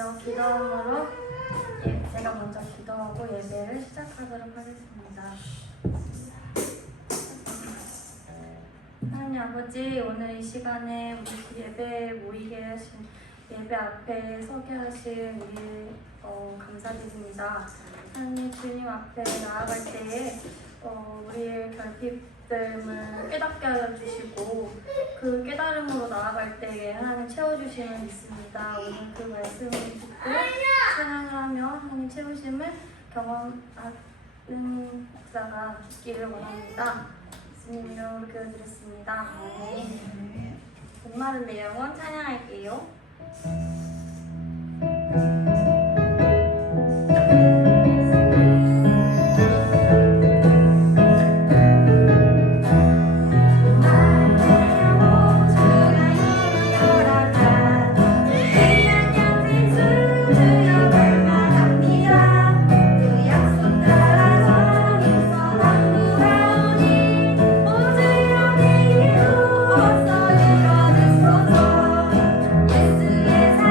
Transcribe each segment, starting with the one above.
먼저 기도함으로 제가 먼저 기도하고 예배를 시작하도록 하겠습니다. 하나님 아버지, 오늘 이 시간에 우리 예배에 모이게 하신 예배 앞에 서게 하신 우리 감사드립니다. 하나님 주님 앞에 나아갈 때에 우리의 결핍됨을 깨닫게 하여 주시고 그 깨달음으로 나아갈 때에 하나님 채워주심을 믿습니다. 오늘 그 말씀을 듣고 찬양을 하며 하나님 채우심을 경험하는 목사가 있기를 원합니다. 예수님 이름으로 기도드렸습니다. 목마른 내 영혼 찬양할게요. 예수의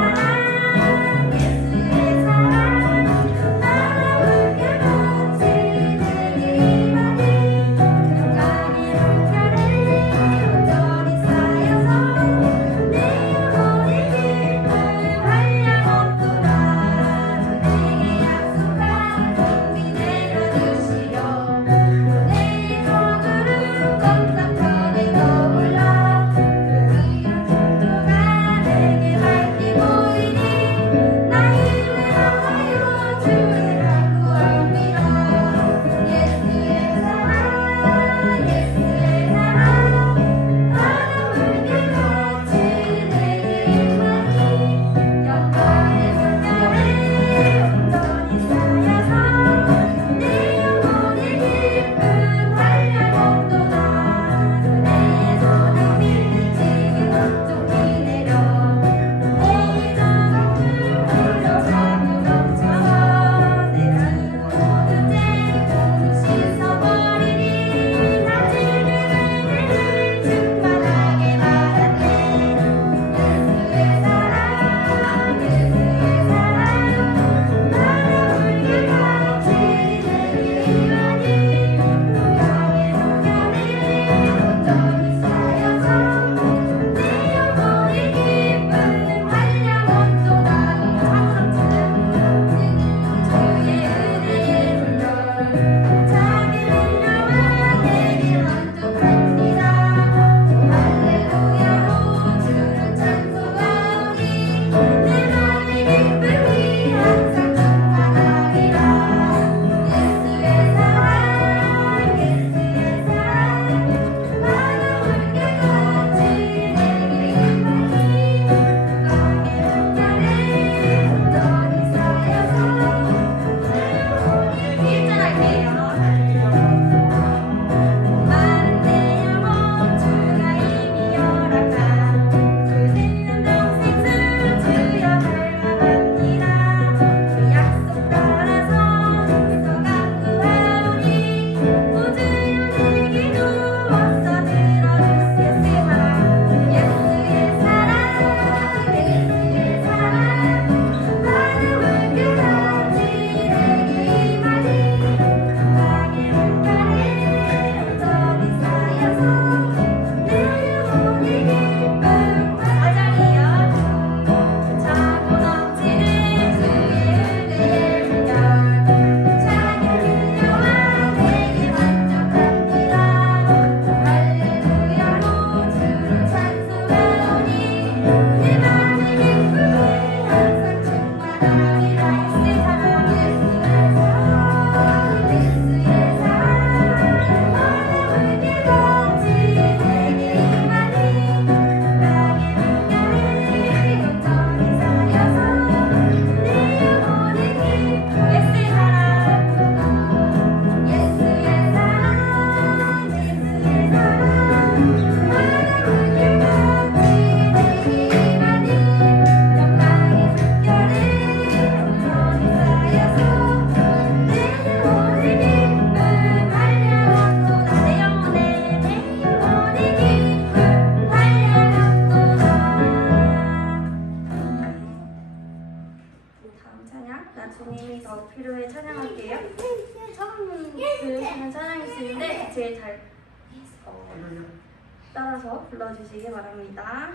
주님이 더 필요해 찬양할게요. 처음 들으시는 찬양이시는데 제일 잘 따라서 불러주시기 바랍니다.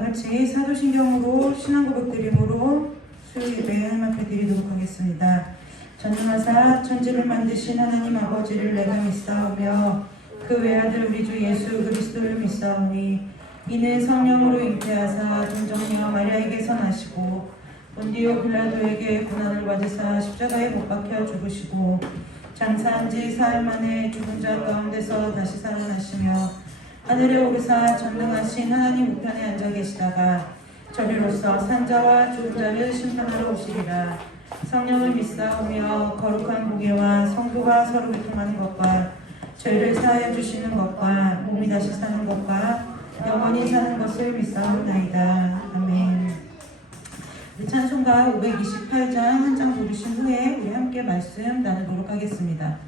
같이 사도신경으로 신앙고백 드림으로 수요 예배 하나님 앞에 드리도록 하겠습니다. 전능하사 천지를 만드신 하나님 아버지를 내가 믿사오며 그 외아들 우리 주 예수 그리스도를 믿사오니 이는 성령으로 잉태하사 동정녀 마리아에게서 나시고 본디오 빌라도에게 고난을 받으사 십자가에 못 박혀 죽으시고 장사한 지 사흘 만에 죽은 자 가운데서 다시 살아나시며 하늘에 오르사 전능하신 하나님 우편에 앉아 계시다가 저리로서 산자와 죽은 자를 심판하러 오시리라. 성령을 믿사오며 거룩한 공예와 성도가 서로 교통하는 것과 죄를 사하여 주시는 것과 몸이 다시 사는 것과 영원히 사는 것을 믿사옵나이다. 아멘. 우리 찬송가 528장 한 장 부르신 후에 우리 함께 말씀 나누도록 하겠습니다.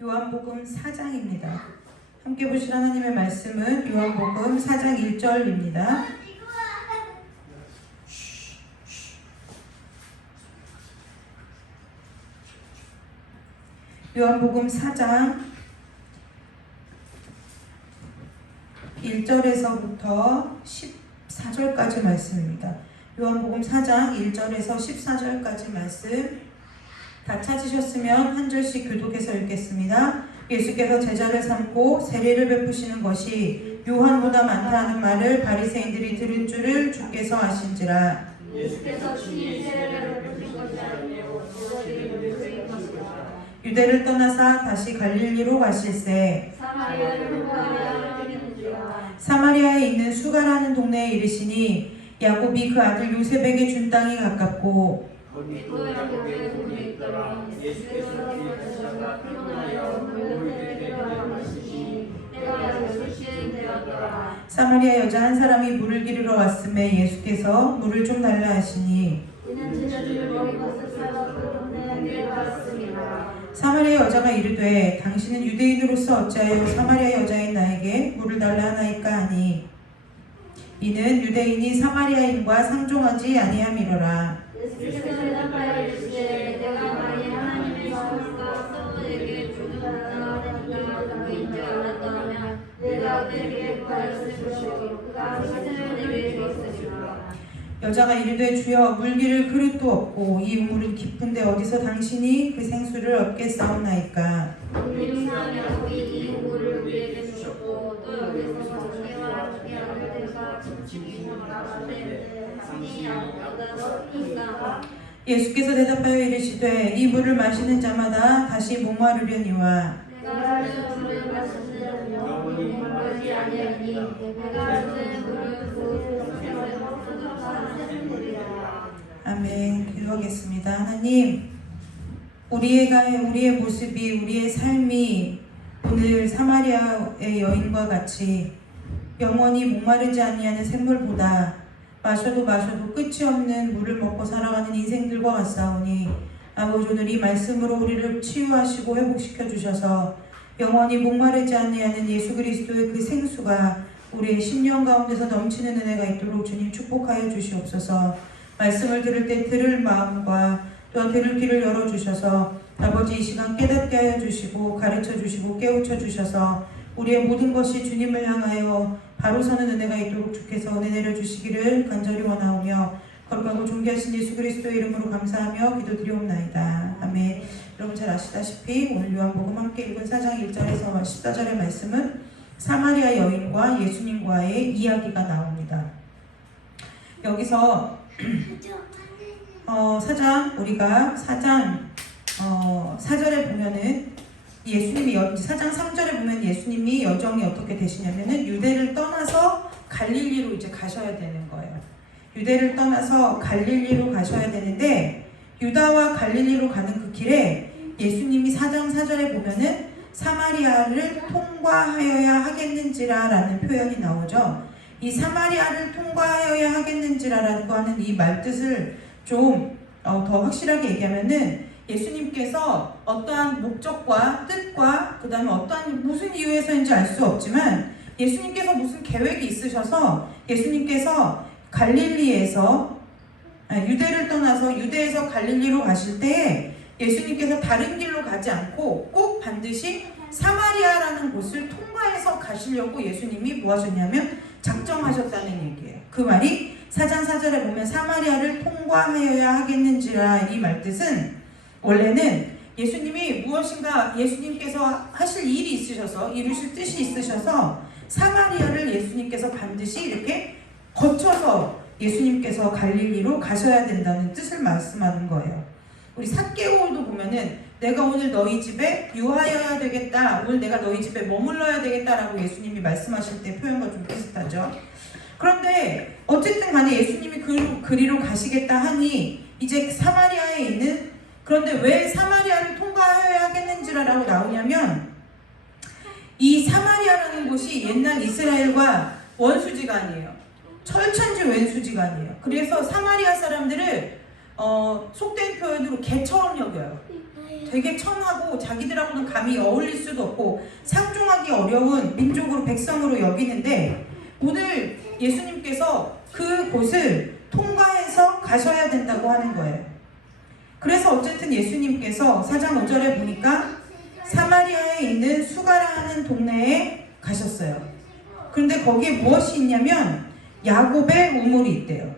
요한복음 4장입니다. 함께 보실 하나님의 말씀은 요한복음 4장 1절입니다. 요한복음 4장 1절에서부터 14절까지 말씀입니다. 요한복음 4장 1절에서 14절까지 말씀 다 찾으셨으면 한 절씩 교독해서 읽겠습니다. 예수께서 제자를 삼고 세례를 베푸시는 것이 요한보다 많다는 말을 바리새인들이 들은 줄을 주께서 아신지라. 예수께서 주님 세례를 베푸신 것이 아니요 제자들이 베푸신 것이라. 유대를 떠나사 다시 갈릴리로 가실새 사마리아를 가야 하겠는지라. 사마리아에 있는 수가라는 동네에 이르시니 야곱이 그 아들 요셉에게 준 땅이 가깝고 그 야곱의 돈이 있더라. 예수께서 제자들과 피곤하여 물을 데려가라 하시니 때가 여섯 시에 되었더라. 사마리아 여자 한 사람이 물을 기르러 왔음에 예수께서 물을 좀 달라 하시니 이는 제자들을 먹이고서 사서 그 동네에 내려갔습니다. 사마리아 여자가 이르되 당신은 유대인으로서 어찌하여 사마리아 여자인 나에게 물을 달라 하나이까 하니 이는 유대인이 사마리아인과 상종하지 아니함이로라. 예수께서 대답하여 이르시되 내가 만일 하나님의 사람과 성도에게 주는 나라니까 그인 줄 알았다면 내가 그에게 구하였을 것이요 그가 사슬을 내게 주었으리라. 여자가 이르되 주여 물기를 그릇도 없고 이 물은 깊은데 어디서 당신이 그 생수를 얻겠사옵나이까. 우리나라에서 이 물을 우리에게 주셨고 또 여기서 자기와 자기 아들들과 친척이 나가되 당신이 아무보다 예수께서 대답하여 이르시되 이 물을 마시는 자마다 다시 목마르려니와 내가 주는 물을 마시는 자는 영원히 목마르지 아니하니 내가 주는 물은 그곳에서 사는 물이라. 아멘. 기도하겠습니다. 하나님, 우리의 모습이, 우리의 삶이 오늘 사마리아의 여인과 같이 영원히 목마르지 아니하는 샘물보다 마셔도 끝이 없는 물을 먹고 살아가는 인생들과 같사오니 아버지 오늘 이 말씀으로 우리를 치유하시고 회복시켜 주셔서 영원히 목마르지 아니하는 예수 그리스도의 그 생수가 우리의 심령 가운데서 넘치는 은혜가 있도록 주님 축복하여 주시옵소서. 말씀을 들을 때 들을 마음과 또한 들을 귀를 열어주셔서 아버지 이 시간 깨닫게 하여 주시고 가르쳐 주시고 깨우쳐 주셔서 우리의 모든 것이 주님을 향하여 바로 서는 은혜가 있도록 주께서 은혜 내려주시기를 간절히 원하오며 거룩하고 존귀하신 예수 그리스도의 이름으로 감사하며 기도드리옵나이다. 아멘. 여러분 잘 아시다시피 오늘 요한복음 함께 읽은 4장 1절에서 14절의 말씀은 사마리아 여인과 예수님과의 이야기가 나옵니다. 여기서 4장 4절에 보면은 예수님이 4장 3절에 보면 예수님이 여정이 어떻게 되시냐면은 유대를 떠나서 갈릴리로 이제 가셔야 되는 거예요. 유대를 떠나서 갈릴리로 가셔야 되는데 유다와 갈릴리로 가는 그 길에 예수님이 4장 4절에 보면은 사마리아를 통과하여야 하겠는지라 라는 표현이 나오죠. 이 사마리아를 통과하여야 하겠는지라라고 하는 이 말뜻을 좀 더 확실하게 얘기하면은 예수님께서 어떠한 목적과 뜻과 그 다음에 어떠한 무슨 이유에서인지 알 수 없지만 예수님께서 무슨 계획이 있으셔서 예수님께서 갈릴리에서 유대를 떠나서 유대에서 갈릴리로 가실 때 예수님께서 다른 길로 가지 않고 꼭 반드시 사마리아라는 곳을 통과해서 가시려고 예수님이 뭐 하셨냐면 작정하셨다는 얘기예요. 그 말이 4장 4절에 보면 사마리아를 통과하여야 하겠는지라 이 말뜻은 원래는 예수님이 무엇인가 예수님께서 하실 일이 있으셔서 이루실 뜻이 있으셔서 사마리아를 예수님께서 반드시 이렇게 거쳐서 예수님께서 갈릴리로 가셔야 된다는 뜻을 말씀하는 거예요. 우리 삭개오도 보면은 내가 오늘 너희 집에 유하여야 되겠다, 오늘 내가 너희 집에 머물러야 되겠다라고 예수님이 말씀하실 때 표현과 좀 비슷하죠. 그런데 어쨌든 간에 예수님이 그리로 가시겠다 하니 이제 사마리아에 있는, 그런데 왜 사마리아를 통과하여야 하겠는지라고 나오냐면 이 사마리아라는 곳이 옛날 이스라엘과 원수지간이에요. 철천지 왼수지간이에요. 그래서 사마리아 사람들을 속된 표현으로 개처럼 여겨요. 되게 천하고 자기들하고는 감히 어울릴 수도 없고 상종하기 어려운 민족으로 백성으로 여기는데 오늘 예수님께서 그 곳을 통과해서 가셔야 된다고 하는 거예요. 그래서 어쨌든 예수님께서 4장 5절에 보니까 사마리아에 있는 수가라 하는 동네에 가셨어요. 그런데 거기에 무엇이 있냐면 야곱의 우물이 있대요.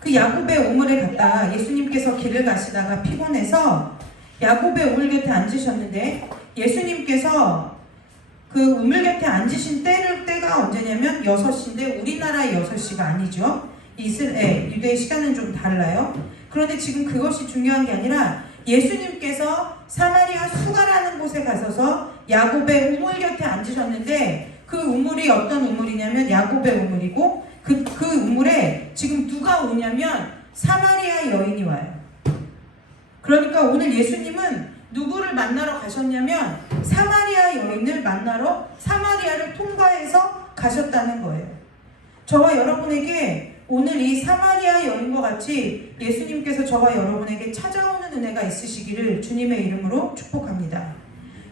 그 야곱의 우물에 갔다 예수님께서 길을 가시다가 피곤해서 야곱의 우물 곁에 앉으셨는데 예수님께서 그 우물 곁에 앉으신 때가 언제냐면 6시인데 우리나라의 6시가 아니죠. 유대의 시간은 좀 달라요. 그런데 지금 그것이 중요한 게 아니라 예수님께서 사마리아 수가라는 곳에 가셔서 야곱의 우물 곁에 앉으셨는데 그 우물이 어떤 우물이냐면 야곱의 우물이고 그 우물에 지금 누가 오냐면 사마리아 여인이 와요. 그러니까 오늘 예수님은 누구를 만나러 가셨냐면 사마리아 여인을 만나러 사마리아를 통과해서 가셨다는 거예요. 저와 여러분에게 오늘 이 사마리아 여인과 같이 예수님께서 저와 여러분에게 찾아오는 은혜가 있으시기를 주님의 이름으로 축복합니다.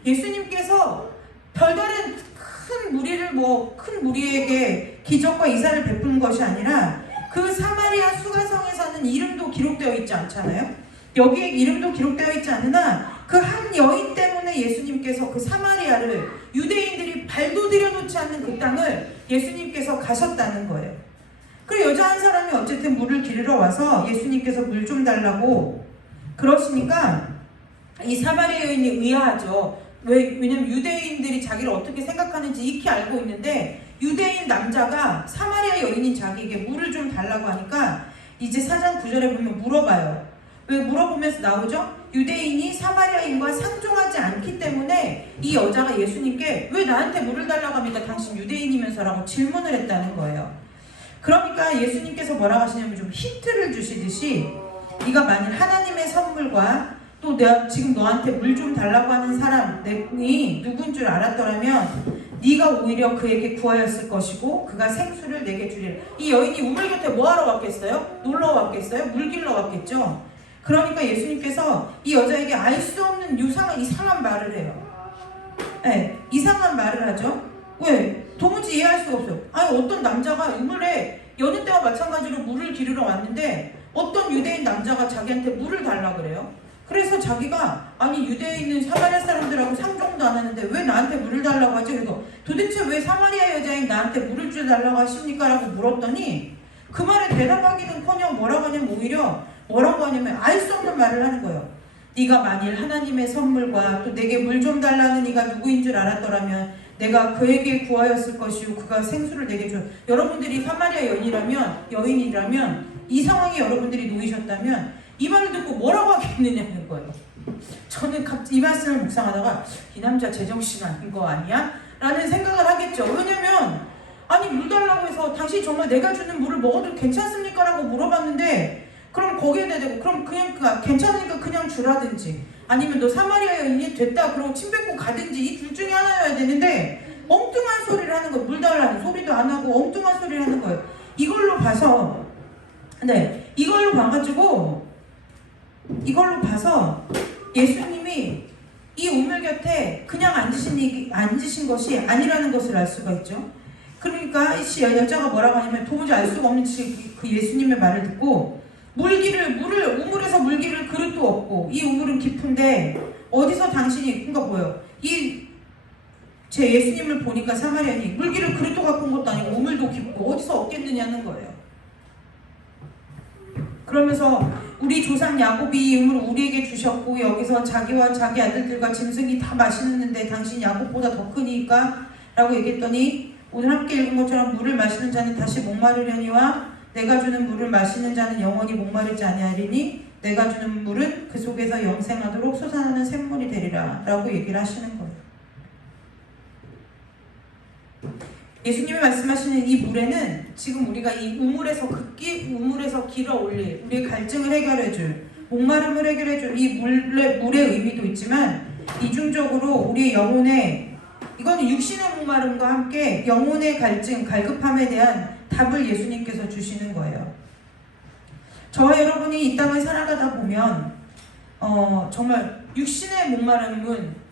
예수님께서 별다른 큰 무리에게 기적과 이사를 베푸는 것이 아니라 그 사마리아 수가성에서는 이름도 기록되어 있지 않잖아요. 여기에 이름도 기록되어 있지 않으나 그 한 여인 때문에 예수님께서 그 사마리아를 유대인들이 발도 들여놓지 않는 그 땅을 예수님께서 가셨다는 거예요. 그 여자 한 사람이 어쨌든 물을 기르러 와서 예수님께서 물 좀 달라고 그러시니까 이 사마리아 여인이 의아하죠. 왜냐면 유대인들이 자기를 어떻게 생각하는지 익히 알고 있는데 유대인 남자가 사마리아 여인인 자기에게 물을 좀 달라고 하니까 이제 4장 9절에 보면 물어봐요. 왜 물어보면서 나오죠? 유대인이 사마리아인과 상종하지 않기 때문에 이 여자가 예수님께 왜 나한테 물을 달라고 합니까? 당신 유대인이면서라고 질문을 했다는 거예요. 그러니까 예수님께서 뭐라고 하시냐면 좀 힌트를 주시듯이 네가 만일 하나님의 선물과 또 내가 지금 너한테 물 좀 달라고 하는 사람이 누군 줄 알았더라면 네가 오히려 그에게 구하였을 것이고 그가 생수를 내게 주리라. 이 여인이 우물 곁에 뭐하러 왔겠어요? 놀러 왔겠어요? 물 길러 왔겠죠? 그러니까 예수님께서 이 여자에게 알 수 없는 이상한 말을 해요. 네, 이상한 말을 하죠. 왜? 도무지 이해할 수가 없어요. 아니 어떤 남자가 우물에 여느 때와 마찬가지로 물을 기르러 왔는데 어떤 유대인 남자가 자기한테 물을 달라 그래요. 그래서 자기가 아니 유대에 있는 사마리아 사람들하고 상종도 안 하는데 왜 나한테 물을 달라고 하지? 그래서 도대체 왜 사마리아 여자인 나한테 물을 줄 달라고 하십니까? 라고 물었더니 그 말에 대답하기는커녕 뭐라고 하냐면 오히려 뭐라고 하냐면 알 수 없는 말을 하는 거예요. 네가 만일 하나님의 선물과 또 내게 물 좀 달라는 이가 누구인 줄 알았더라면 내가 그에게 구하였을 것이요 그가 생수를 내게 줘. 여러분들이 사마리아 여인이라면 이 상황에 여러분들이 놓이셨다면 이 말을 듣고 뭐라고 하겠느냐는 거예요. 저는 이 말씀을 묵상하다가 이 남자 제정신 아닌 거 아니야? 라는 생각을 하겠죠. 왜냐면 아니 물 달라고 해서 당신 정말 내가 주는 물을 먹어도 괜찮습니까? 라고 물어봤는데 그럼 거기에 대고 그럼 그냥 괜찮으니까 그냥 주라든지 아니면 너 사마리아 여인이 됐다 그러고 침 뱉고 가든지 이 둘 중에 하나여야 되는데 엉뚱한 소리를 하는 거예요. 물 달라는 소리도 안 하고 엉뚱한 소리를 하는 거예요. 이걸로 봐서 예수님이 이 우물 곁에 그냥 앉으신 것이 아니라는 것을 알 수가 있죠. 그러니까 이 여자가 뭐라고 하냐면 도무지 알 수가 없는 그 예수님의 말을 듣고 우물에서 물기를 그릇도 없고 이 우물은 깊은데 어디서 당신이 그러니까 뭐예요? 제 예수님을 보니까 사마리아니 물기를 그릇도 갖고 온 것도 아니고 우물도 깊고 어디서 얻겠느냐는 거예요. 그러면서 우리 조상 야곱이 이 우물을 우리에게 주셨고 여기서 자기와 자기 아들들과 짐승이 다 마시는데 당신 야곱보다 더 크니까? 라고 얘기했더니 오늘 함께 읽은 것처럼 물을 마시는 자는 다시 목마르려니와 내가 주는 물을 마시는 자는 영원히 목마르지 아니하리니 내가 주는 물은 그 속에서 영생하도록 솟아나는 샘물이 되리라 라고 얘기를 하시는 거예요. 예수님이 말씀하시는 이 물에는 지금 우리가 이 우물에서 길어 올릴 우리의 갈증을 해결해줄 목마름을 해결해줄 이 물의 의미도 있지만 이중적으로 우리의 영혼의 이거는 육신의 목마름과 함께 영혼의 갈증, 갈급함에 대한 답을 예수님께서 주시는 거예요. 저와 여러분이 이 땅을 살아가다 보면 정말 육신의 목마름은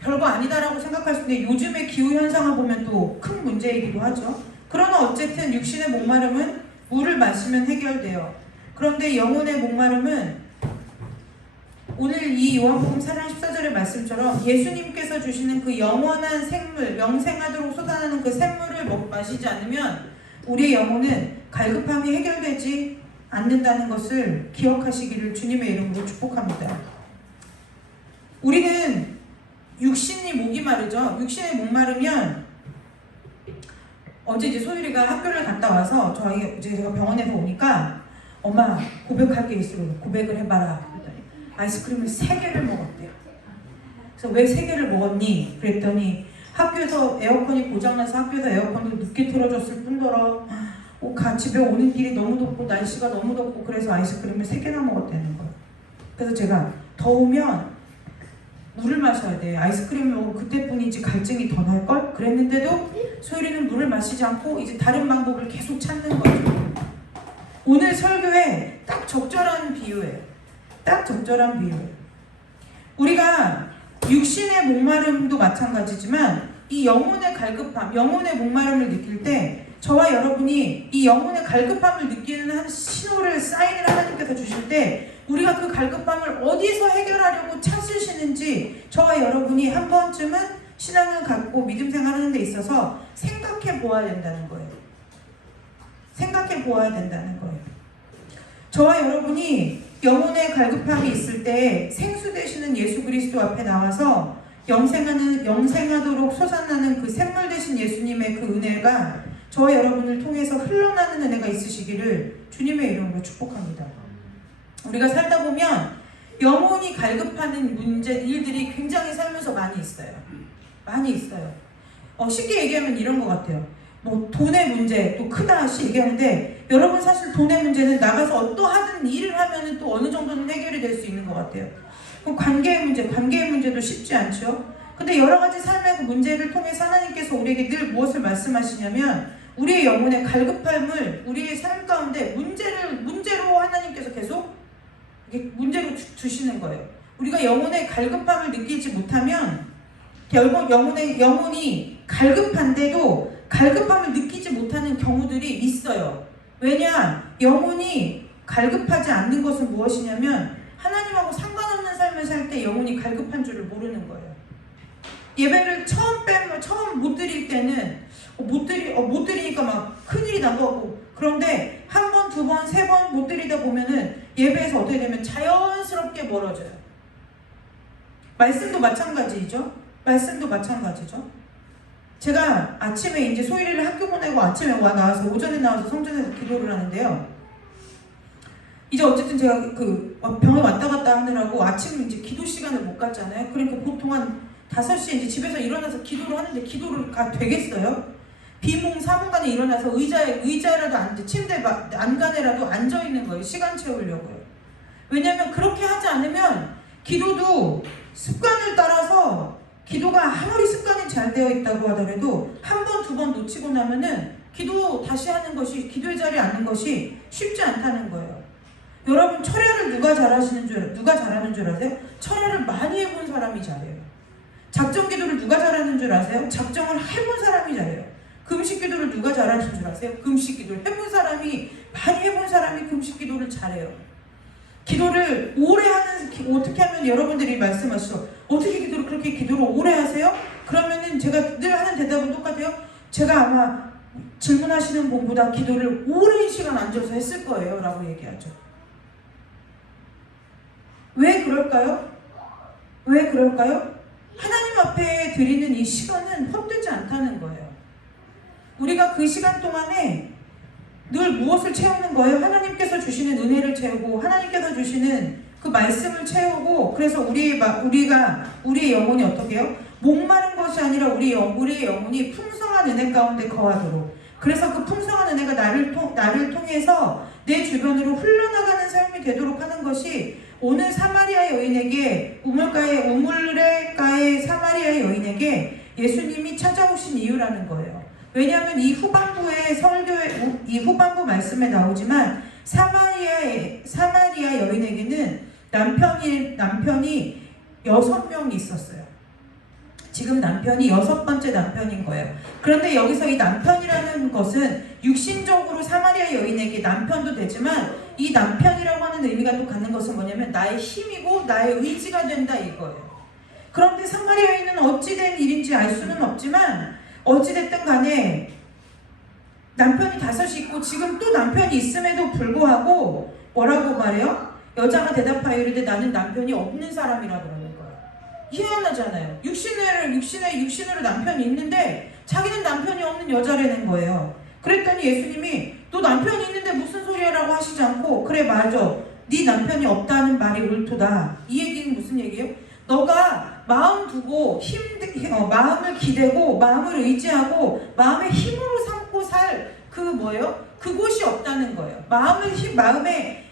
별거 아니다라고 생각할 수 있는데 요즘의 기후현상을 보면 또 큰 문제이기도 하죠. 그러나 어쨌든 육신의 목마름은 물을 마시면 해결돼요. 그런데 영혼의 목마름은 오늘 이 요한복음 4장 14절의 말씀처럼 예수님께서 주시는 그 영원한 생물, 영생하도록 솟아나는 그 샘물을 마시지 않으면 우리의 영혼은 갈급함이 해결되지 않는다는 것을 기억하시기를 주님의 이름으로 축복합니다. 우리는 육신이 목이 마르죠. 육신이 목 마르면 어제 이제 소율이가 학교를 갔다 와서 제가 병원에서 오니까 엄마 고백할 게 있어. 고백을 해봐라. 그랬더니 아이스크림을 3개를 먹었대요. 그래서 왜 3개를 먹었니? 그랬더니 학교에서 에어컨이 고장나서 학교에서 에어컨도 늦게 틀어줬을 뿐더러 집에 오는 길이 너무 덥고 날씨가 너무 덥고 그래서 아이스크림을 3개나 먹었다는 거예요. 그래서 제가 더우면 물을 마셔야 돼. 아이스크림을 먹으면 그때뿐이지 갈증이 더 날걸? 그랬는데도 소율이는 물을 마시지 않고 이제 다른 방법을 계속 찾는 거죠. 오늘 설교에 딱 적절한 비유예요. 딱 적절한 비유예요. 우리가 육신의 목마름도 마찬가지지만 이 영혼의 갈급함, 영혼의 목마름을 느낄 때 저와 여러분이 이 영혼의 갈급함을 느끼는 한 신호를, 사인을 하나님께서 주실 때 우리가 그 갈급함을 어디서 해결하려고 찾으시는지 저와 여러분이 한 번쯤은 신앙을 갖고 믿음 생활하는 데 있어서 생각해 보아야 된다는 거예요. 생각해 보아야 된다는 거예요. 저와 여러분이 영혼의 갈급함이 있을 때 생수 되시는 예수 그리스도 앞에 나와서 영생하도록 솟아나는 그 샘물 되신 예수님의 그 은혜가 저와 여러분을 통해서 흘러나는 은혜가 있으시기를 주님의 이름으로 축복합니다. 우리가 살다 보면 영혼이 갈급하는 일들이 굉장히 살면서 많이 있어요. 많이 있어요. 쉽게 얘기하면 이런 것 같아요. 뭐 돈의 문제 또 크다시 얘기하는데 여러분 사실 돈의 문제는 나가서 어떠하든 일을 하면은 또 어느 정도는 해결이 될 수 있는 것 같아요. 그럼 관계의 문제도 쉽지 않죠. 근데 여러 가지 삶의 그 문제를 통해서 하나님께서 우리에게 늘 무엇을 말씀하시냐면 우리의 영혼의 갈급함을 우리의 삶 가운데 문제로 하나님께서 계속 문제로 주시는 거예요. 우리가 영혼의 갈급함을 느끼지 못하면 영혼이 갈급한데도 갈급함을 느끼지 못하는 경우들이 있어요. 왜냐? 영혼이 갈급하지 않는 것은 무엇이냐면 하나님하고 상관없는 삶을 살 때 영혼이 갈급한 줄을 모르는 거예요. 예배를 처음 못 드릴 때는 못 드리니까 막 큰일이 난 것 같고, 그런데 한 번, 두 번, 세 번 못 드리다 보면은 예배에서 어떻게 되면 자연스럽게 멀어져요. 말씀도 마찬가지죠. 제가 아침에 이제 소율이를 학교 보내고 아침에 나와서 오전에 나와서 성전에서 기도를 하는데요. 이제 어쨌든 제가 병에 왔다 갔다 하느라고 아침에 이제 기도 시간을 못 갔잖아요. 그러니까 보통 한 5시에 이제 집에서 일어나서 기도를 하는데 기도가 되겠어요? 비몽사몽간에 일어나서 의자라도 앉아, 침대 안간에라도 앉아 있는 거예요. 시간 채우려고요. 왜냐하면 그렇게 하지 않으면 기도도 습관을 따라서 기도가 아무리 습관이 잘 되어 있다고 하더라도 한 번, 두 번 놓치고 나면은 기도 다시 하는 것이, 기도의 자리에 앉는 것이 쉽지 않다는 거예요. 여러분, 철야를 누가 잘하는 줄 아세요? 철야를 많이 해본 사람이 잘해요. 작정 기도를 누가 잘하는 줄 아세요? 작정을 해본 사람이 잘해요. 금식 기도를 누가 잘하는 줄 아세요? 금식 기도를 많이 해본 사람이 금식 기도를 잘해요. 기도를 오래 어떻게 하면 여러분들이 말씀하시죠. 어떻게 기도를 오래 하세요? 그러면은 제가 늘 하는 대답은 똑같아요. 제가 아마 질문하시는 분보다 기도를 오랜 시간 앉아서 했을 거예요. 라고 얘기하죠. 왜 그럴까요? 하나님 앞에 드리는 이 시간은 헛되지 않다는 거예요. 우리가 그 시간 동안에 늘 무엇을 채우는 거예요? 하나님께서 주시는 은혜를 채우고 하나님께서 주시는 그 말씀을 채우고, 그래서 우리의 영혼이 어떻게 해요? 목마른 것이 아니라 우리의 영혼이 풍성한 은혜 가운데 거하도록, 그래서 그 풍성한 은혜가 나를 통해서 내 주변으로 흘러나가는 삶이 되도록 하는 것이 오늘 사마리아 여인에게 우물가의 사마리아 여인에게 예수님이 찾아오신 이유라는 거예요. 왜냐하면 이 후반부 말씀에 나오지만 사마리아 여인에게는 남편이 6명이 있었어요. 지금 남편이 6번째 남편인 거예요. 그런데 여기서 이 남편이라는 것은 육신적으로 사마리아 여인에게 남편도 되지만 이 남편이라고 하는 의미는 우리가 또 갖는 것은 뭐냐면 나의 힘이고 나의 의지가 된다 이거예요. 그런데 사마리아 여인은 어찌된 일인지 알 수는 없지만 어찌됐든 간에 남편이 5이 있고 지금 또 남편이 있음에도 불구하고 뭐라고 말해요? 여자가 대답하여 이르되 나는 남편이 없는 사람이라 그러는 거예요. 희한하잖아요. 육신으로 남편이 있는데 자기는 남편이 없는 여자라는 거예요. 그랬더니 예수님이 너 남편이 있는데 무슨 소리야라고 하시지 않고 그래 맞아. 네 남편이 없다는 말이 옳도다. 이 얘기는 무슨 얘기예요? 너가 마음 두고 마음을 기대고 마음을 의지하고 마음의 힘으로 삼고 살 그 뭐예요? 그곳이 없다는 거예요. 마음의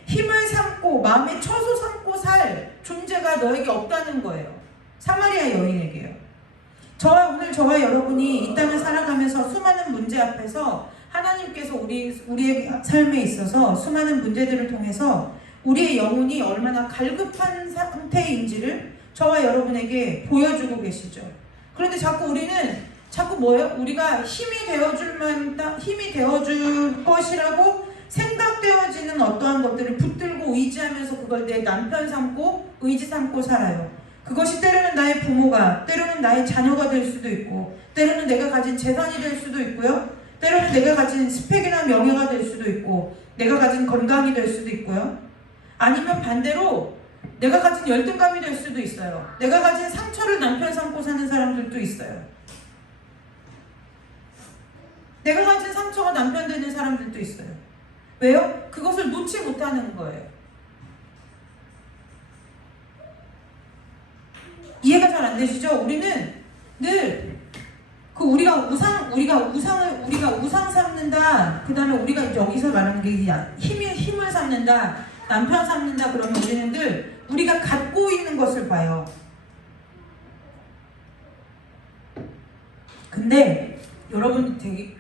힘을 삼고 마음의 처소 삼고 살 존재가 너에게 없다는 거예요. 사마리아 여인에게요. 저와 여러분이 이 땅을 살아가면서 수많은 문제 앞에서 하나님께서 우리의 삶에 있어서 수많은 문제들을 통해서 우리의 영혼이 얼마나 갈급한 상태인지를 저와 여러분에게 보여주고 계시죠. 그런데 자꾸 뭐예요? 우리가 힘이 되어줄 것이라고 생각되어지는 어떠한 것들을 붙들고 의지하면서 그걸 내 남편 삼고 의지 삼고 살아요. 그것이 때로는 나의 부모가, 때로는 나의 자녀가 될 수도 있고, 때로는 내가 가진 재산이 될 수도 있고요. 때로는 내가 가진 스펙이나 명예가 될 수도 있고, 내가 가진 건강이 될 수도 있고요. 아니면 반대로 내가 가진 열등감이 될 수도 있어요. 내가 가진 상처를 남편 삼고 사는 사람들도 있어요. 내가 가진 상처가 남편 되는 사람들도 있어요. 왜요? 그것을 놓지 못하는 거예요. 이해가 잘 안 되시죠? 우리는 늘 우리가 우상 삼는다. 그 다음에 우리가 이제 여기서 말하는 게 힘을 삼는다. 남편 삼는다. 그러면 우리는 늘 우리가 갖고 있는 것을 봐요. 근데 여러분 되게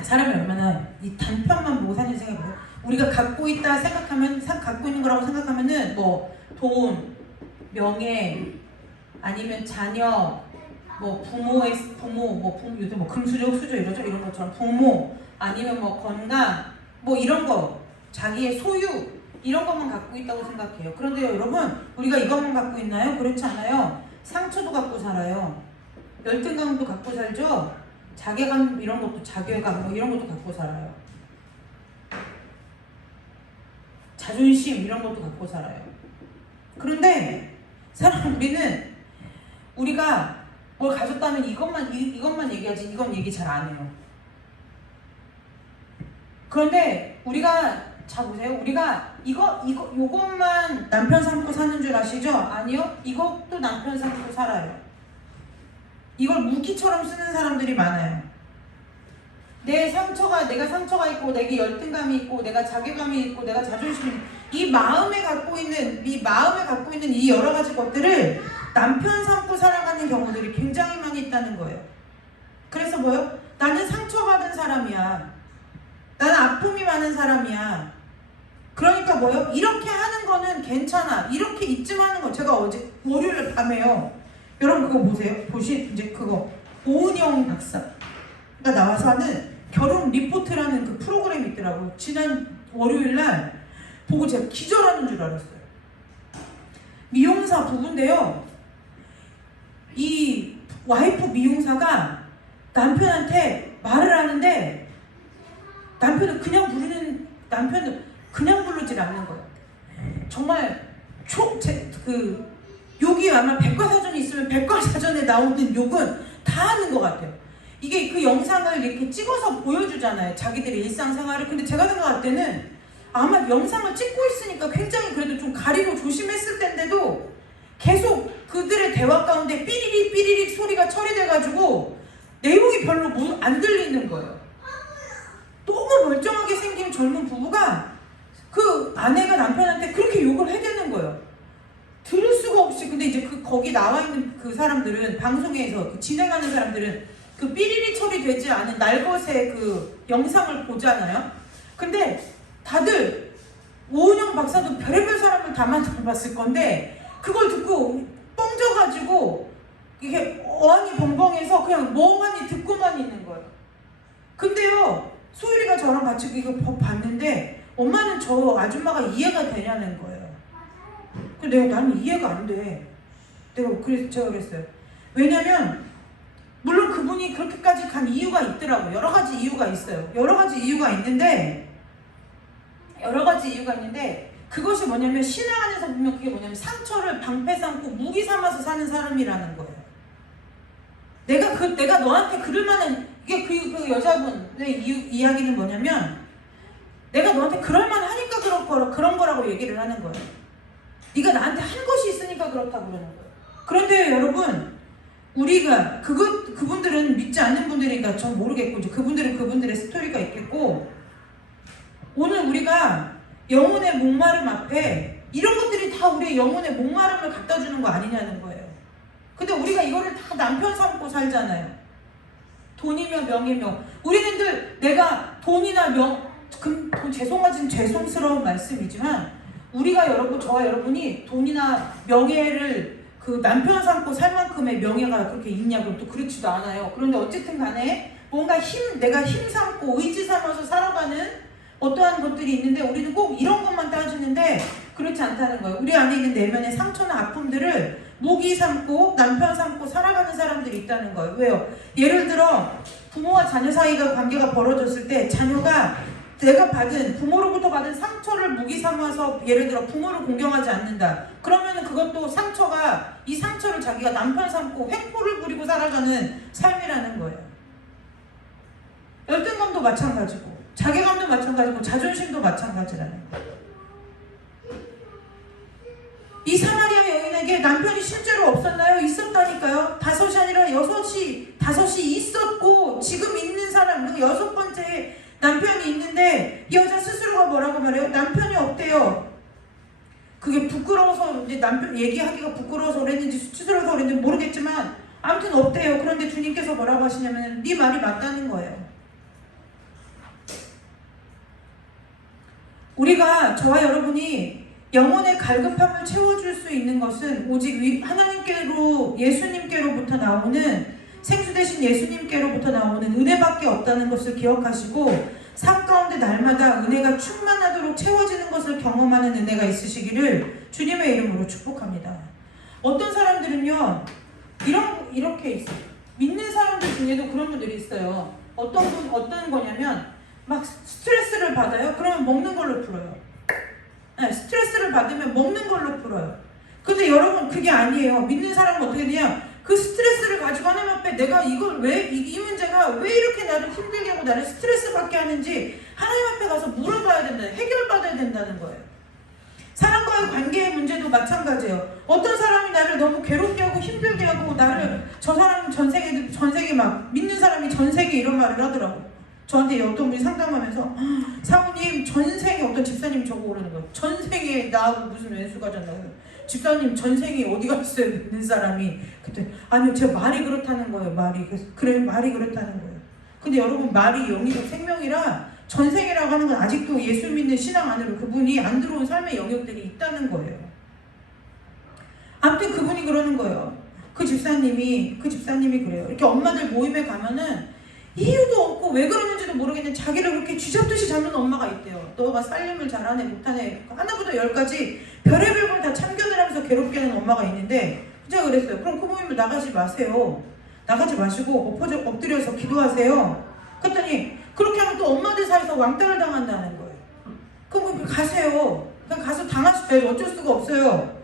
사람이 얼마나 이 단편만 보고 사는 생각해보세요. 우리가 갖고 있다 생각하면 갖고 있는 거라고 생각하면은 뭐 돈, 명예, 아니면 자녀, 뭐 부모 요즘 뭐 금수저, 수저 이러죠. 이런 것처럼 부모, 아니면 뭐 건강, 뭐 이런 거, 자기의 소유 이런 것만 갖고 있다고 생각해요. 그런데 여러분 우리가 이것만 갖고 있나요? 그렇지 않아요. 상처도 갖고 살아요. 열등감도 갖고 살죠. 자괴감 이런 것도 자괴감 뭐 이런 것도 갖고 살아요. 자존심 이런 것도 갖고 살아요. 그런데 우리는 우리가 뭘 가졌다면 이것만 얘기하지 이건 얘기 잘 안 해요. 그런데 우리가 자 보세요. 우리가 요것만 남편 삼고 사는 줄 아시죠? 아니요. 이것도 남편 삼고 살아요. 이걸 무기처럼 쓰는 사람들이 많아요. 내가 상처가 있고 내게 열등감이 있고 내가 자괴감이 있고 내가 자존심이 있고 이 마음에 갖고 있는 이 여러 가지 것들을 남편 삼고 살아가는 경우들이 굉장히 많이 있다는 거예요. 그래서 뭐요? 나는 상처받은 사람이야. 나는 아픔이 많은 사람이야. 그러니까 뭐요? 이렇게 하는 거는 괜찮아. 이렇게 이쯤 하는 거. 제가 어제 월요일 밤에요. 여러분 그거 보세요. 이제 그거 오은영 박사가 나와서 하는 결혼 리포트라는 그 프로그램이 있더라고요. 지난 월요일 날 보고 제가 기절하는 줄 알았어요. 미용사 부부인데요. 이 와이프 미용사가 남편한테 말을 하는데 남편은 그냥 부르질 않는 거예요. 정말 욕이 아마 백과사전이 있으면 백과사전에 나오는 욕은 다 하는 것 같아요. 이게 그 영상을 이렇게 찍어서 보여주잖아요. 자기들의 일상생활을. 근데 제가 생각할 때는 아마 영상을 찍고 있으니까 굉장히 그래도 좀 가리고 조심했을 텐데도 계속 그들의 대화 가운데 삐리릭 삐리릭 소리가 처리돼가지고 내용이 별로 안 들리는 거예요. 너무 멀쩡하게 생긴 젊은 부부가 그 아내가 남편한테 그렇게 욕을 해대는 거예요. 들을 수가 없이. 근데 이제 거기 나와 있는 그 사람들은 방송에서 진행하는 사람들은 그 삐리리 처리되지 않은 날것의 그 영상을 보잖아요. 근데 다들 오은영 박사도 별의별 사람을 다 만나봤을 건데 그걸 듣고 뻥져가지고 이게 어안이 벙벙해서 그냥 멍하니 듣고만 있는 거예요. 근데요 소율이가 저랑 같이 이거 봤는데 엄마는 저 아줌마가 이해가 되냐는 거예요. 근데 나는 이해가 안 돼. 제가 그랬어요. 왜냐면 물론 그분이 그렇게까지 간 이유가 있더라고요. 여러 가지 이유가 있어요. 여러 가지 이유가 있는데 그것이 뭐냐면 신앙 안에서 보면 그게 뭐냐면 상처를 방패 삼고 무기 삼아서 사는 사람이라는 거예요. 내가 너한테 그럴 만한 이게 그 여자분의 이야기는 뭐냐면 내가 너한테 그럴 만하니까 그런 거라고 얘기를 하는 거예요. 네가 나한테 한 것이 있으니까 그렇다고 그러는 거예요. 그런데 여러분 우리가 그분들은 믿지 않는 분들이니까 전 모르겠고 이제 그분들은 그분들의 스토리가 있겠고 오늘 우리가 영혼의 목마름 앞에 이런 것들이 다 우리의 영혼의 목마름을 갖다 주는 거 아니냐는 거예요. 근데 우리가 이거를 다 남편 삼고 살잖아요. 돈이며 명이며 우리는들 내가 돈이나 죄송스러운 말씀이지만 우리가 저와 여러분이 돈이나 명예를 그 남편 삼고 살 만큼의 명예가 그렇게 있냐고 또 그렇지도 않아요. 그런데 어쨌든 간에 뭔가 내가 힘 삼고 의지 삼아서 살아가는 어떠한 것들이 있는데 우리는 꼭 이런 것만 따지는데 그렇지 않다는 거예요. 우리 안에 있는 내면의 상처나 아픔들을 무기 삼고 남편 삼고 살아가는 사람들이 있다는 거예요. 왜요? 예를 들어 부모와 자녀 사이가 관계가 벌어졌을 때 자녀가 내가 부모로부터 받은 상처를 무기 삼아서 예를 들어 부모를 공경하지 않는다. 그러면 그것도 이 상처를 자기가 남편 삼고 횡포를 부리고 살아가는 삶이라는 거예요. 열등감도 마찬가지고 자괴감도 마찬가지고 자존심도 마찬가지라는 거예요. 이 사마리아 여인에게 남편이 실제로 없었나요? 있었다니까요. 5이 아니라 5이 있었고 지금 있는 사람 6번째 남편이 있는데 이 여자 스스로가 뭐라고 말해요? 남편이 없대요. 그게 부끄러워서 이제 남편 얘기하기가 부끄러워서 그랬는지 수치스러워서 그랬는지 모르겠지만 아무튼 없대요. 그런데 주님께서 뭐라고 하시냐면 네 말이 맞다는 거예요. 우리가 저와 여러분이 영혼의 갈급함을 채워줄 수 있는 것은 오직 하나님께로 예수님께로부터 나오는 생수 대신 예수님께로부터 나오는 은혜밖에 없다는 것을 기억하시고 삶 가운데 날마다 은혜가 충만하도록 채워지는 것을 경험하는 은혜가 있으시기를 주님의 이름으로 축복합니다. 어떤 사람들은요 이렇게 있어요. 믿는 사람들 중에도 그런 분들이 있어요. 어떤 거냐면 막 스트레스를 받아요. 그러면 먹는 걸로 풀어요. 네, 스트레스를 받으면 먹는 걸로 풀어요. 근데 여러분 그게 아니에요. 믿는 사람은 어떻게 되냐? 그 스트레스를 가지고 하나님 앞에 내가 이걸 이 문제가 왜 이렇게 나를 힘들게 하고 나를 스트레스 받게 하는지 하나님 앞에 가서 물어봐야 된다. 해결받아야 된다는 거예요. 사람과의 관계의 문제도 마찬가지예요. 어떤 사람이 나를 너무 괴롭게 하고 힘들게 하고 저 사람은 전 세계 막 믿는 사람이 전 세계 이런 말을 하더라고. 저한테 어떤 분이 상담하면서 사모님 전생에 어떤 집사님이 저보고 그러는 거예요. 전생에 나하고 무슨 왼수가 졌나요? 집사님 전생에 어디 갔어요? 믿는 사람이. 그때 아니요 제 말이 그렇다는 거예요. 말이 그렇다는 거예요. 근데 여러분 말이 영이고 생명이라 전생이라고 하는 건 아직도 예수 믿는 신앙 안으로 그분이 안 들어온 삶의 영역들이 있다는 거예요. 아무튼 그분이 그러는 거예요. 그 집사님이 그래요. 이렇게 엄마들 모임에 가면은 이유도 없고 왜 그러는지도 모르겠는데 자기를 그렇게 쥐잡듯이 잡는 엄마가 있대요. 너가 살림을 잘하네 못하네 하나부터 10까지 별의별 걸 다 참견을 하면서 괴롭게 하는 엄마가 있는데 제가 그랬어요. 그럼 그 모임을 나가지 마세요. 나가지 마시고 엎드려서 기도하세요. 그랬더니 그렇게 하면 또 엄마들 사이에서 왕따를 당한다는 거예요. 그럼 가세요. 그냥 가서 당하시죠. 어쩔 수가 없어요.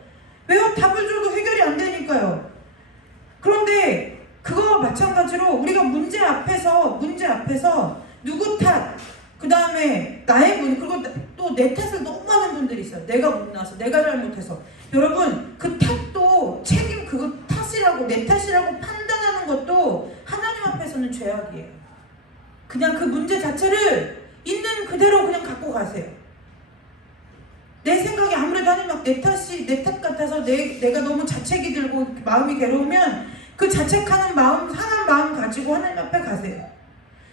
왜요? 답을 줘도 해결이 안 되니까요. 그런데 그거와 마찬가지로 우리가 문제 앞에서 누구 탓, 그 다음에 나의 그리고 또 내 탓을 너무 하는 분들이 있어요. 내가 못나서, 내가 잘못해서. 여러분 그 탓도 그거 탓이라고 내 탓이라고 판단하는 것도 하나님 앞에서는 죄악이에요. 그냥 그 문제 자체를 있는 그대로 그냥 갖고 가세요. 내 생각이 아무래도 하나님 내 탓 같아서 내가 너무 자책이 들고 마음이 괴로우면 그 자책하는 마음, 상한 마음 가지고 하나님 앞에 가세요.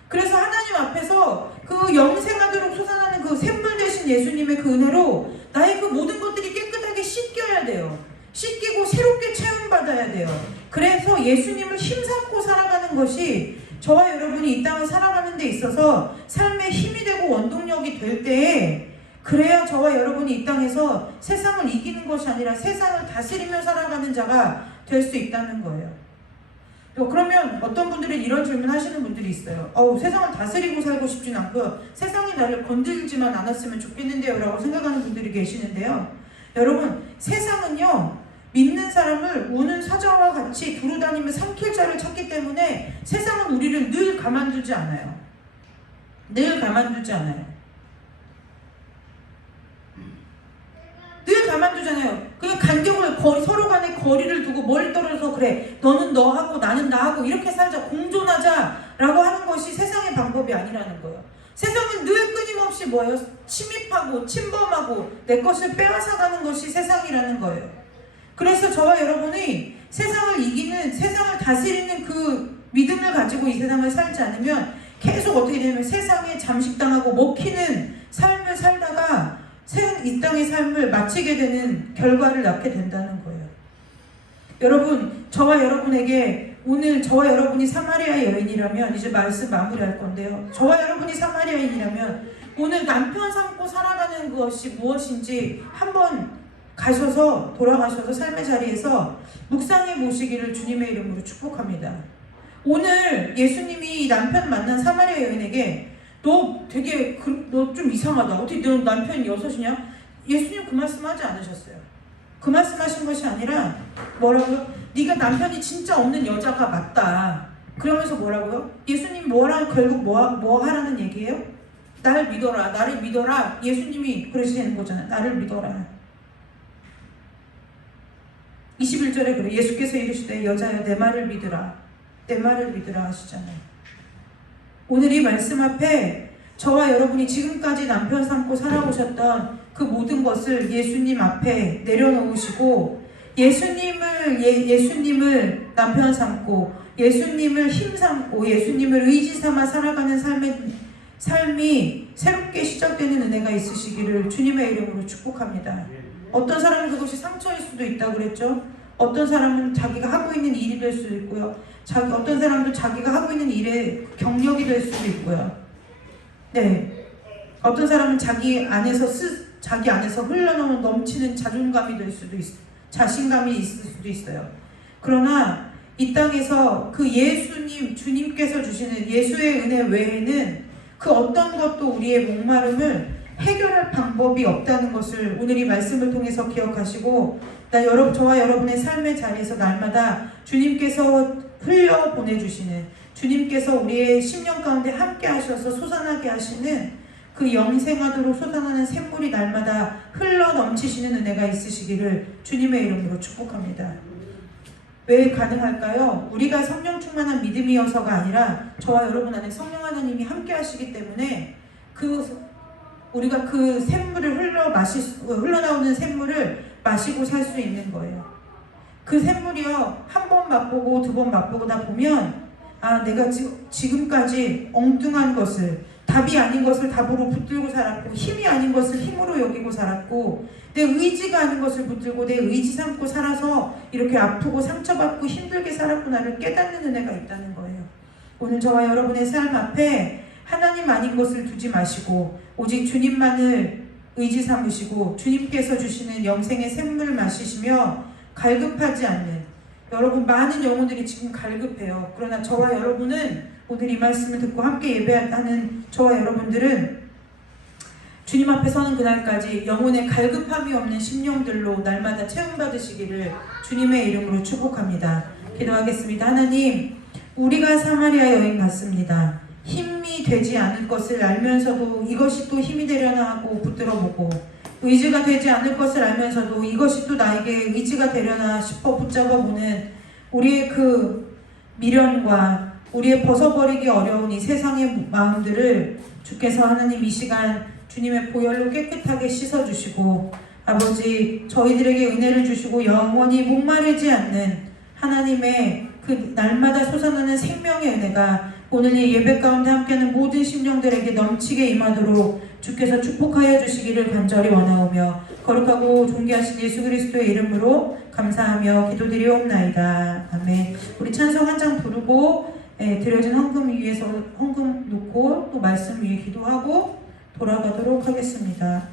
그래서 하나님 앞에서 그 영생하도록 솟아나는 그 샘물 되신 예수님의 그 은혜로 나의 그 모든 것들이 깨끗하게 씻겨야 돼요. 씻기고 새롭게 체험받아야 돼요. 그래서 예수님을 힘삼고 살아가는 것이 저와 여러분이 이 땅을 살아가는 데 있어서 삶의 힘이 되고 원동력이 될 때에 그래야 저와 여러분이 이 땅에서 세상을 이기는 것이 아니라 세상을 다스리며 살아가는 자가 될 수 있다는 거예요. 그러면 어떤 분들은 이런 질문 하시는 분들이 있어요. 세상을 다스리고 살고 싶진 않고요. 세상이 나를 건들지만 않았으면 좋겠는데요 라고 생각하는 분들이 계시는데요. 여러분, 세상은요, 믿는 사람을 우는 사자와 같이 두루다니며 삼킬 자를 찾기 때문에 세상은 우리를 늘 가만두지 않아요. 늘 가만두지 않아요. 늘 가만두잖아요. 그냥 간격을 서로 간에 거리를 두고 멀리 떨어져서 그래 너는 너 하고 나는 나 하고 이렇게 살자 공존하자 라고 하는 것이 세상의 방법이 아니라는 거예요. 세상은 늘 끊임없이 뭐예요? 침입하고 침범하고 내 것을 빼앗아가는 것이 세상이라는 거예요. 그래서 저와 여러분이 세상을 이기는, 세상을 다스리는 그 믿음을 가지고 이 세상을 살지 않으면 계속 어떻게 되냐면 세상에 잠식당하고 먹히는 삶을 살다가 이 땅의 삶을 마치게 되는 결과를 낳게 된다는 거예요. 여러분, 저와 여러분에게 오늘 저와 여러분이 사마리아 여인이라면 이제 말씀 마무리할 건데요. 저와 여러분이 사마리아인이라면 오늘 남편 삼고 살아가는 것이 무엇인지 한번 돌아가셔서 삶의 자리에서 묵상해 보시기를 주님의 이름으로 축복합니다. 오늘 예수님이 남편 만난 사마리아 여인에게 너 좀 이상하다. 어떻게 너 남편이 6이냐? 예수님 그 말씀 하지 않으셨어요. 그 말씀 하신 것이 아니라 뭐라고요? 네가 남편이 진짜 없는 여자가 맞다. 그러면서 뭐라고요? 예수님 결국 뭐 하라는 얘기예요? 나를 믿어라. 나를 믿어라. 예수님이 그러시는 거잖아요. 나를 믿어라. 21절에 그래. 예수께서 이르시되 여자여 내 말을 믿으라. 내 말을 믿으라 하시잖아요. 오늘 이 말씀 앞에 저와 여러분이 지금까지 남편 삼고 살아오셨던 그 모든 것을 예수님 앞에 내려놓으시고 예수님을 남편 삼고 예수님을 힘 삼고 예수님을 의지 삼아 살아가는 삶이 새롭게 시작되는 은혜가 있으시기를 주님의 이름으로 축복합니다. 어떤 사람은 그것이 상처일 수도 있다고 그랬죠. 어떤 사람은 자기가 하고 있는 일이 될 수도 있고요. 어떤 사람도 자기가 하고 있는 일에 경력이 될 수도 있고요. 네. 어떤 사람은 자기 안에서 흘러나오는 넘치는 자존감이 될 수도 있어요. 자신감이 있을 수도 있어요. 그러나 이 땅에서 그 주님께서 주시는 예수의 은혜 외에는 그 어떤 것도 우리의 목마름을 해결할 방법이 없다는 것을 오늘 이 말씀을 통해서 기억하시고 저와 여러분의 삶의 자리에서 날마다 주님께서 흘려 보내주시는 주님께서 우리의 심령 가운데 함께 하셔서 솟아나게 하시는 그 영생하도록 솟아나는 샘물이 날마다 흘러 넘치시는 은혜가 있으시기를 주님의 이름으로 축복합니다. 왜 가능할까요? 우리가 성령 충만한 믿음이어서가 아니라 저와 여러분 안에 성령 하나님이 함께 하시기 때문에 우리가 그 샘물을 흘러나오는 샘물을 마시고 살 수 있는 거예요. 그 샘물이요, 한 번 맛보고 두 번 맛보고다 보면 내가 지금까지 엉뚱한 것을, 답이 아닌 것을 답으로 붙들고 살았고 힘이 아닌 것을 힘으로 여기고 살았고 내 의지가 아닌 것을 붙들고 내 의지 삼고 살아서 이렇게 아프고 상처받고 힘들게 살았구나를 깨닫는 은혜가 있다는 거예요. 오늘 저와 여러분의 삶 앞에 하나님 아닌 것을 두지 마시고 오직 주님만을 의지 삼으시고 주님께서 주시는 영생의 샘물을 마시시며 갈급하지 않는, 여러분 많은 영혼들이 지금 갈급해요. 그러나 저와 여러분은 오늘 이 말씀을 듣고 함께 예배하는 저와 여러분들은 주님 앞에 서는 그날까지 영혼의 갈급함이 없는 심령들로 날마다 채움받으시기를 주님의 이름으로 축복합니다. 기도하겠습니다. 하나님, 우리가 사마리아 여인 같습니다. 힘이 되지 않을 것을 알면서도 이것이 또 힘이 되려나 하고 붙들어보고 의지가 되지 않을 것을 알면서도 이것이 또 나에게 의지가 되려나 싶어 붙잡아보는 우리의 그 미련과 우리의 벗어버리기 어려운 이 세상의 마음들을 주께서 하나님 이 시간 주님의 보혈로 깨끗하게 씻어주시고 아버지 저희들에게 은혜를 주시고 영원히 목마르지 않는 하나님의 그 날마다 솟아나는 생명의 은혜가 오늘 이 예배 가운데 함께하는 모든 심령들에게 넘치게 임하도록 주께서 축복하여 주시기를 간절히 원하오며 거룩하고 존귀하신 예수 그리스도의 이름으로 감사하며 기도드리옵나이다. 아멘. 우리 찬송 한 장 부르고 드려진 헌금 위에서 헌금 놓고 또 말씀 위에 기도하고 돌아가도록 하겠습니다.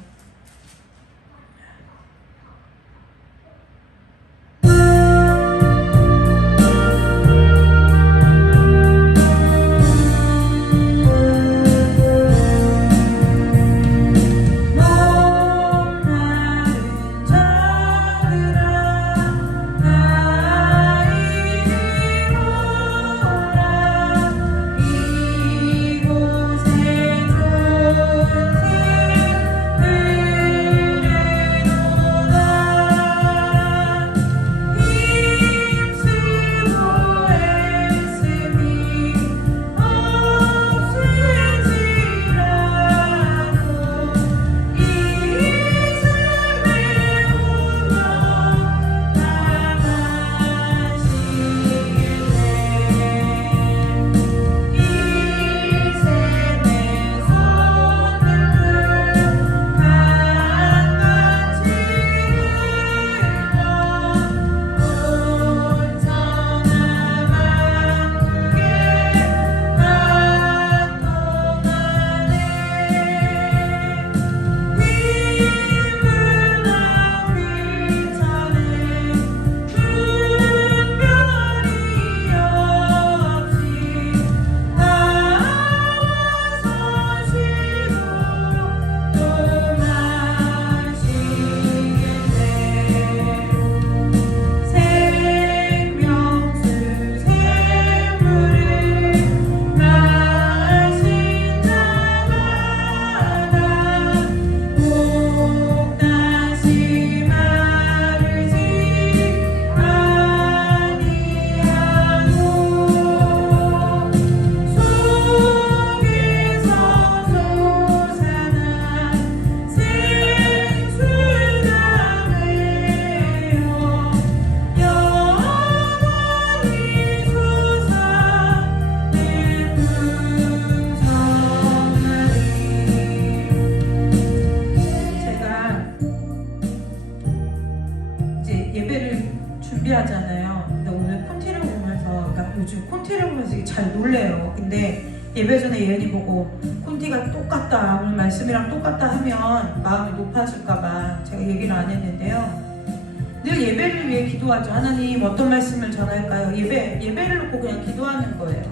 예배를 준비하잖아요. 근데 오늘 콘티를 보면서, 그러니까 요즘 콘티를 보면서 이게 잘 놀래요. 근데 예배 전에 예은이 보고 콘티가 똑같다, 오늘 말씀이랑 똑같다 하면 마음이 높아질까봐 제가 얘기를 안 했는데요. 늘 예배를 위해 기도하죠. 하나님 어떤 말씀을 전할까요? 예배를 놓고 그냥 기도하는 거예요.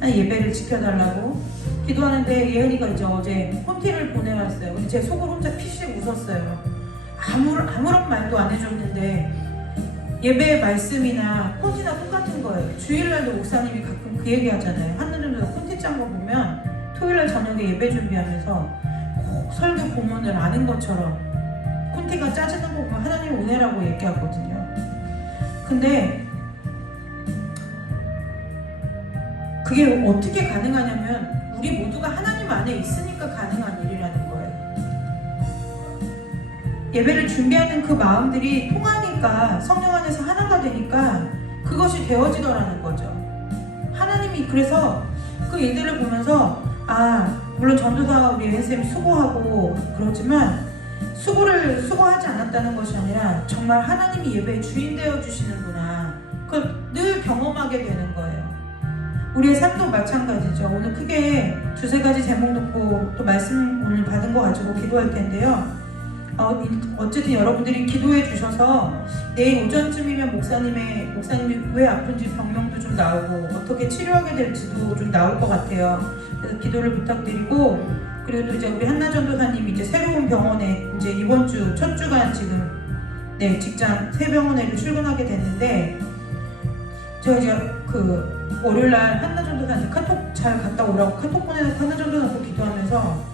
하나님 예배를 지켜달라고 기도하는데 예은이가 이제 어제 콘티를 보내왔어요. 근데 제 속으로 혼자 피식 웃었어요. 아무런 말도 안 해줬는데 예배 말씀이나 콘티나 똑같은 거예요. 주일날도 목사님이 가끔 그 얘기 하잖아요. 한나절도 콘티 짠 거 보면 토요일날 저녁에 예배 준비하면서 꼭 설교 본문을 아는 것처럼 콘티가 짜지는 거 보면 하나님 은혜라고 얘기하거든요. 근데 그게 어떻게 가능하냐면 우리 모두가 하나님 안에 있으니까 가능한 일이라는 거예요. 예배를 준비하는 그 마음들이 통하니까 성령 안에서 하나가 되니까 그것이 되어지더라는 거죠. 하나님이 그래서 그 일들을 보면서 물론 전도사 우리 혜쌤 수고하고 그렇지만 수고하지 않았다는 것이 아니라 정말 하나님이 예배의 주인 되어 주시는구나. 그걸 늘 경험하게 되는 거예요. 우리의 삶도 마찬가지죠. 오늘 크게 두세 가지 제목 놓고 또 말씀 오늘 받은 거 가지고 기도할 텐데요. 어쨌든 여러분들이 기도해 주셔서 내일 오전쯤이면 목사님이 왜 아픈지 병명도 좀 나오고 어떻게 치료하게 될지도 좀 나올 것 같아요. 그래서 기도를 부탁드리고, 그리고 또 이제 우리 한나 전도사님이 이제 새로운 병원에 이제 이번 주 첫 주간 지금 직장 새 병원에 출근하게 됐는데, 제가 이제 그 월요일날 한나 전도사한테 카톡 잘 갔다 오라고 카톡 보내놓고 한나 전도사하고 기도하면서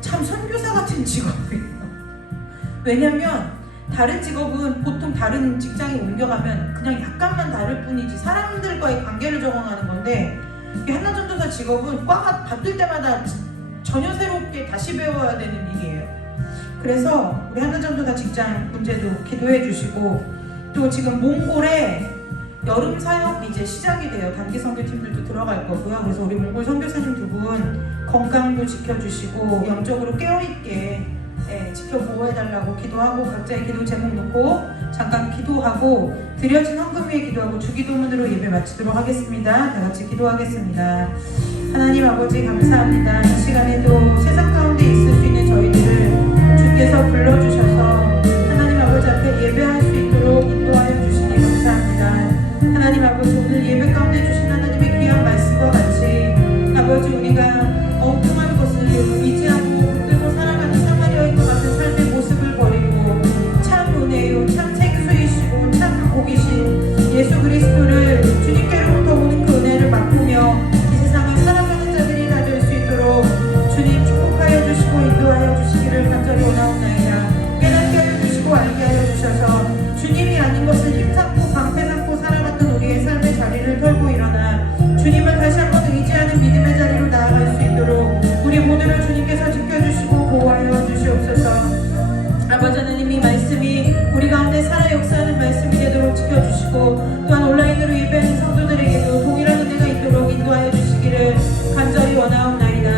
참 선교사 같은 직업이에요. 왜냐면 다른 직업은 보통 다른 직장에 옮겨가면 그냥 약간만 다를 뿐이지 사람들과의 관계를 적응하는 건데, 이 한나 전도사 직업은 과가 바뀔 때마다 전혀 새롭게 다시 배워야 되는 일이에요. 그래서 우리 한나 전도사 직장 문제도 기도해 주시고, 또 지금 몽골에 여름 사역 이제 시작이 돼요. 단기 선교팀들도 들어갈 거고요. 그래서 우리 몽골 선교사님 두 분 건강도 지켜주시고 영적으로 깨어있게 지켜보호해달라고 기도하고, 각자의 기도 제목 놓고 잠깐 기도하고 드려진 헌금 위에 기도하고 주기도문으로 예배 마치도록 하겠습니다. 다 같이 기도하겠습니다. 하나님 아버지 감사합니다. 이 시간에도 세상 가운데 있을 수 있는 저희들을 주께서 불러주셔서 하나님 아버지 앞에 예배할 수 있도록 인도하여 주시니 감사합니다. 하나님 아버지, 오늘 예배 가운데 주신 하나님의 귀한 말씀과 같이 아버지, 우리가 엉뚱한 것을 의지하고 붙들고 살아가는 사마리아인 것 같은 삶의 모습을 버리고 참 은혜요, 참 생수이시고 참 복이신 예수 그리스도를 주님께로부터 오는 그 은혜를 맛보며 이 세상을 살아가는 자들이 다 될 수 있도록 주님 축복하여 주시고 인도하여 주시기를 간절히 원하옵나이다. 깨닫게 하여 주시고 알게 하여 주셔서 주님이 아닌 것을 힘삼고 방패 삼고 살아갔던 우리의 삶의 자리를 털고 일어나 주님을 다시 한번 의지하는 믿음의 자리로 나아갈 수 있도록 우리 모두를 주님께서 지켜주시고 보호하여 주시옵소서. 아버지 하나님이 말씀이 우리 가운데 살아 역사하는 말씀이 되도록 지켜주시고, 또한 온라인으로 예배하는 성도들에게도 동일한 은혜가 있도록 인도하여 주시기를 간절히 원하옵나이다.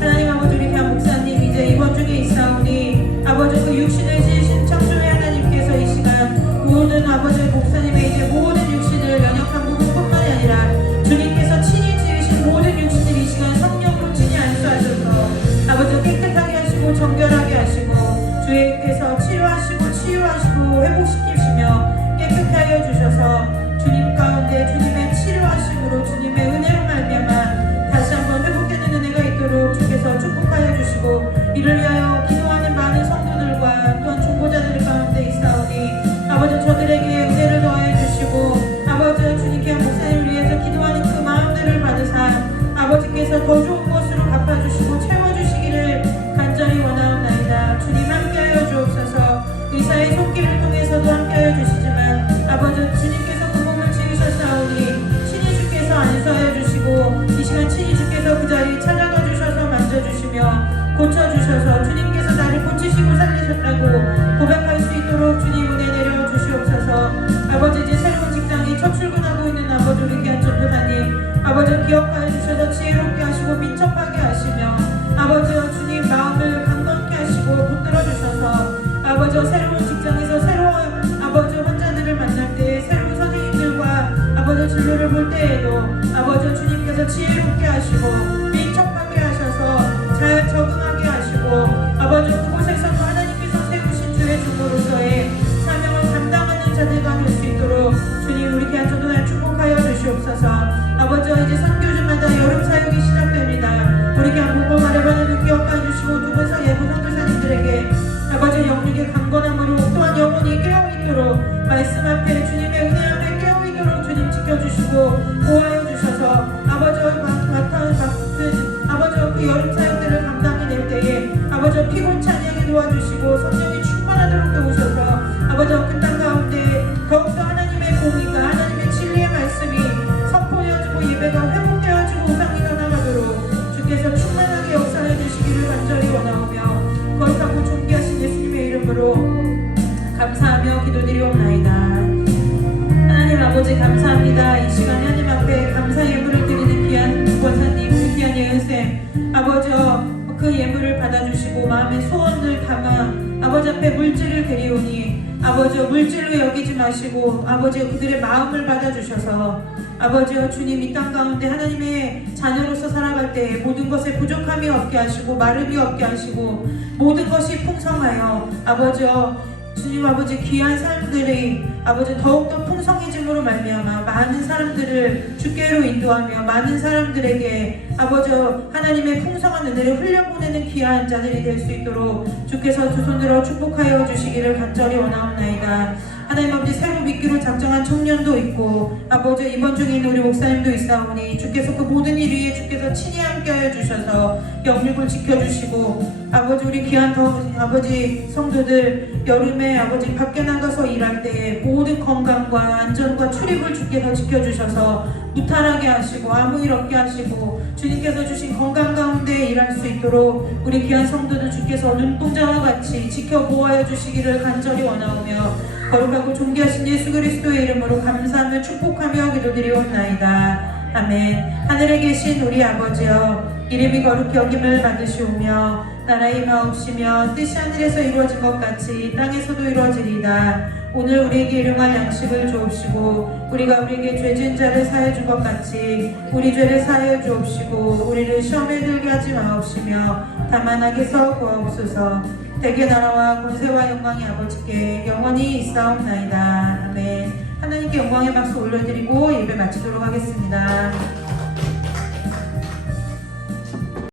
하나님 아버지, 우리 교회 목사님 이제 이번 주에 있사오니 아버지 그 육신을 지으신 창조의 하나님께서 이 시간 모든 아버지 목사님의 이제 모든 육신을 연약한 부분뿐만이 아니라 주님께서 친히 지으신 모든 육신을 이 시간 성령으로 친히 안수하셔서 아버지 깨끗하게 하시고 정결하게 하시고 주께서 치료하시고 치유하시고 회복시키시며 깨끗하게 하여 주셔서 주님 가운데 주님의 치료하심으로 주님의 은혜로 말미암아 다시 한번 회복되는 은혜가 있도록 주께서 축복하여 주시고, 이를 위하여 기도하는 많은 성도들과 또한 중보자들 가운데 있사오니 아버지 저들에게 은혜를 더하여 주시고, 아버지 주님 귀한 목사님을 위해서 기도하는 그 마음들을 받으사 아버지께서 더 좋은 것으로 갚아주시고 채워주시기를 간절히 원하옵나이다. 주님 함께하여 주옵소서. 의사의 손길을 통해서도 함께하여 주시지만 아버지 주님께서 그 몸을 지으셨사오니 친히 주께서 안수하여 주시고 이 시간 친히 주께서 그 자리에 찾아가 주셔서 만져주시며 고쳐주셔서 주님께서 나를 고치시고 살리셨다고 고백할 수 있도록 주님 은혜 내려 주시옵소서. 아버지 이제 새로운 직장에 첫 출근하고 있는 아버지 우리 귀한 전도사님 아버지 기억하여 주셔서 지혜롭게 하시고 민첩하게 하시며 아버지와 주님 마음을 강건케 하시고 붙들어 주셔서 아버지와 새로운 직장에서 새로운 아버지 환자 모습을 볼 때에도 아버지 주님께서 지혜롭게 하시고 민첩하게 하셔서 잘 적응하게 하시고 아버지 그곳에서도 하나님께서 세우신 주의 종으로서의 사명을 감당하는 자들과 될 수 있도록 주님 우리 귀한 전도날 축복하여 주시옵소서. 아버지 이제 선교주마다 여름 사역이 시작됩니다. 우리 귀한 목을 마련하는 기억해 주시고 두 분서 예부 선교사님들에게 아버지 영육의 강건함으로 또한 영혼이 깨어있도록 말씀 앞에 주님의 은혜 앞에 깨어있도록 주님 지켜주시고 보호하여 주셔서 아버지 아버지 그 여름 사역들을 감당해낼 때에 아버지 피곤 찬양에 도와주시고 성령이 충만하도록 도우셔서 아버지 그 땅 가운데 더욱더 하나님의 공의가 하나님의 진리의 말씀이 선포되어지고 예배가 회복되어지고 우상이 떠나가도록 주께서 충만하게 역사해 주시기를 간절히 원하오며 거룩하고 존귀하신 예수님의 이름으로 감사하며 기도드리옵나이다. 하나님 아버지 감사합니다. 이 시간에 하나님 앞에 감사 예물을 드리는 귀한 권사님 우리 귀한 예은쌤 아버지 그 예물을 받아주시고 마음의 소원을 담아 아버지 앞에 물질을 드리오니 아버지 물질로 여기지 마시고 아버지 그들의 마음을 받아주셔서 아버지 주님 이 땅 가운데 하나님의 자녀로서 살아갈 때 모든 것에 부족함이 없게 하시고 마름이 없게 하시고 모든 것이 풍성하여 아버지 주님 아버지 귀한 삶들이 아버지 더욱더 풍성해짐으로 말미암아 많은 사람들을 주께로 인도하며 많은 사람들에게 아버지 하나님의 풍성한 은혜를 흘려보내는 귀한 자들이 될 수 있도록 주께서 두 손들어 축복하여 주시기를 간절히 원하옵나이다. 하나님 아버지 새로 믿기로 작정한 청년도 있고 아버지 이번 중에 있는 우리 목사님도 있사오니 주께서 그 모든 일 위에 주께서 친히 함께하여 주셔서 영육을 지켜주시고 아버지 우리 귀한 아버지 성도들 여름에 아버지 밖에 나가서 일할 때에 모든 건강과 안전과 출입을 주께서 지켜주셔서 무탈하게 하시고 아무 일 없게 하시고 주님께서 주신 건강 가운데 일할 수 있도록 우리 귀한 성도들 주께서 눈동자와 같이 지켜 보호하여 주시기를 간절히 원하오며 거룩하고 존귀하신 예수 그리스도의 이름으로 감사하며 축복하며 기도드리옵나이다. 아멘. 하늘에 계신 우리 아버지여 이름이 거룩히 여김을 받으시오며 나라의 마옵시며 뜻이 하늘에서 이루어진 것 같이 땅에서도 이루어지리이다. 오늘 우리에게 일용할 양식을 주옵시고 우리가 우리에게 죄진 자를 사해 준 것 같이 우리 죄를 사해 주옵시고 우리를 시험에 들게 하지 마옵시며 다만 악에서 구하옵소서. 대개 나라와 권세와 영광이 아버지께 영원히 있사옵나이다. 아멘. 하나님께 영광의 박수 올려드리고 예배 마치도록 하겠습니다.